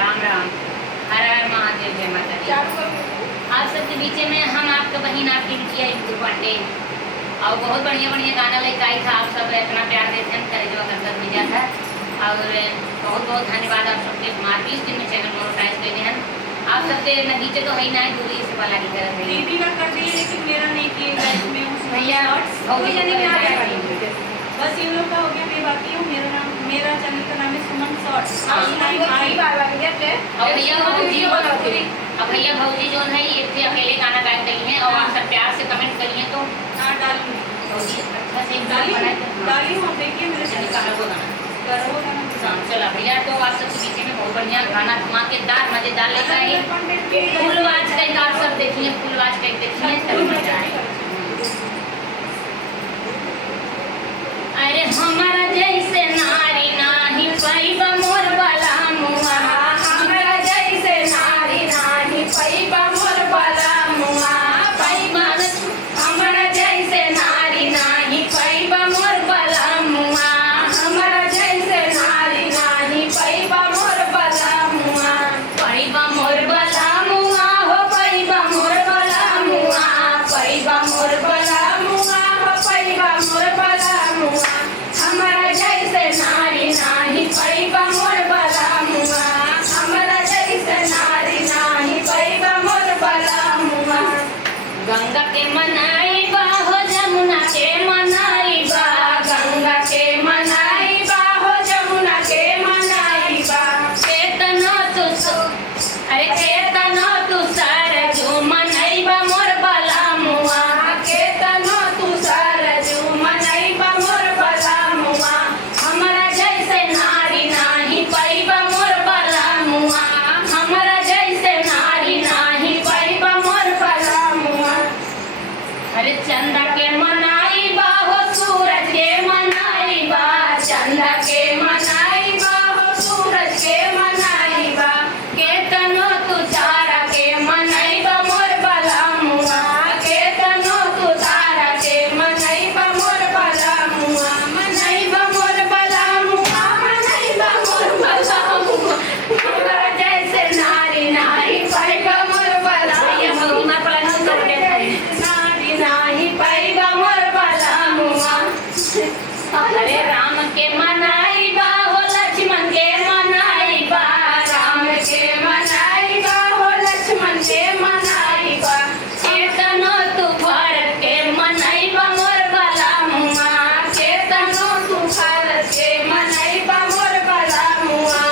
राम राम। हर हर महादेव, जय माता दी। आप सबके बीच में हम आपका बहन आपकी किया इंदु पांडे और बहुत बढ़िया बढ़िया गाना लेकर आई था। आप सब इतना प्यार देते हैं, करे जो कर भेजा था और बहुत बहुत धन्यवाद आप सबके। 20 दिन में चैनल मोनेटाइज कर हैं आप सबके। नतीजे तो है ही ना, दूरी से वाला की तरह है। दीदी का कर दिए लेकिन मेरा नहीं किए इसमें भैया बस इन लोग का हो गया। मैं बाकी हूँ। मेरा चैनल का नाम है सुमन शॉर्ट्स। भैया भौजी जो है ये थे अकेले गाना गाए गई हैं और आप सब प्यार से कमेंट करिए तो हाँ डालूंगी। अच्छा से डाली हूँ। देखिए मेरे चैनल का चला भैया। तो आप सबके बीच में बहुत बढ़िया गाना धमाकेदार मजेदार लगा है। फुलवाज का आप सब देखिए, फुलवाज का देखिए तभी मजा आएगा। अरे हमारा जैसे नारी नाही पैबा मोर बाला मुआ, हमारा जैसे नारी नाही पैबा मोर बाला मुआ, पैबा हमारा जैसे नारी नाही पैबा मोर बाला मुआ, हमारा जैसे नारी नाही पैबा मोर बाला मुआ, पैबा मोर बाला मुआ हो पैबा मोर बाला मुआ, पैबा मोर बाला मुआ हो पैबा मोर बाला मुआ, हमारा जैसे नारी नाही पैबा मोर बाला मुआ, हमारा जैसे नारी नाही पैबा मोर बाला मुआ। गंगा के मनाई बा हो जमुना के मनाई बा, गंगा के मनाई बा हो जमुना के मनाई बा, केतना तू अरे केतना तू सारा जो मनाई बा मोर बाला मुआ, केतना तू सारा जो मनाई बा मोर बाला मुआ, हमारा जैसे नारी नाही पैबा मोर बाला मुआ, हमारा जैसे नारी नाही पैबा मोर बाला मुआ। अरे चंदा के मनाई बा हो सूरज के मनाई बा, चंदा के मनाई बा हो सूरज के मनाई बा, केतनो तू तारा के मनाई बा मोर बाला मुआ, केतनो तू तारा के मनाई बा मोर बाला मुआ, मनाई बा मोर बाला मुआ, मनाई बा मोर बाला मुआ, हमारा जैसे नारी नाही पैबा मोर बाला मुआ, नारी नाही पैबा मोर बाला मुआ। अरे राम के मनाई बा हो लक्ष्मण के मनाई बा, राम के मनाई बा हो लक्ष्मण के मनाई बा, केतनो तू भारत के मनाई बा मोर बाला मुआ, केतनो तू भारत के मनाई बा मोर बाला मुआ,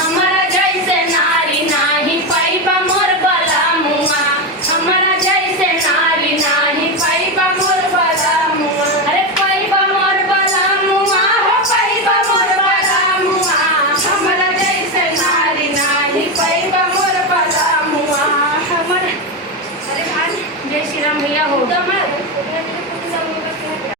हमारा जैसे नारी नाही पैबा मोर बाला मुआ, हमारा जैसे नारी नाही पैबा मोर बाला मुआ। अरे पैबा मोर बाला मुआ हो पैबा मोर बाला मुआ, हमारा जैसे नारी नाही पैबा मोर बाला मुआ, हमारा। अरे भाई जय श्री राम भैया हो।